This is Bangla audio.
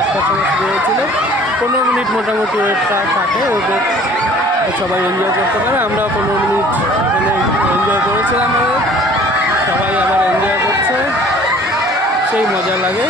একটার সময় শুরু হয়েছিল। 15 মিনিট মোটামুটি ওয়েটটা থাকে, ওদের সবাই এনজয় করতে পারে। আমরা 15 মিনিট এখানে এনজয় করেছিলাম, সবাই আবার এনজয় করছে, সেই মজা লাগে।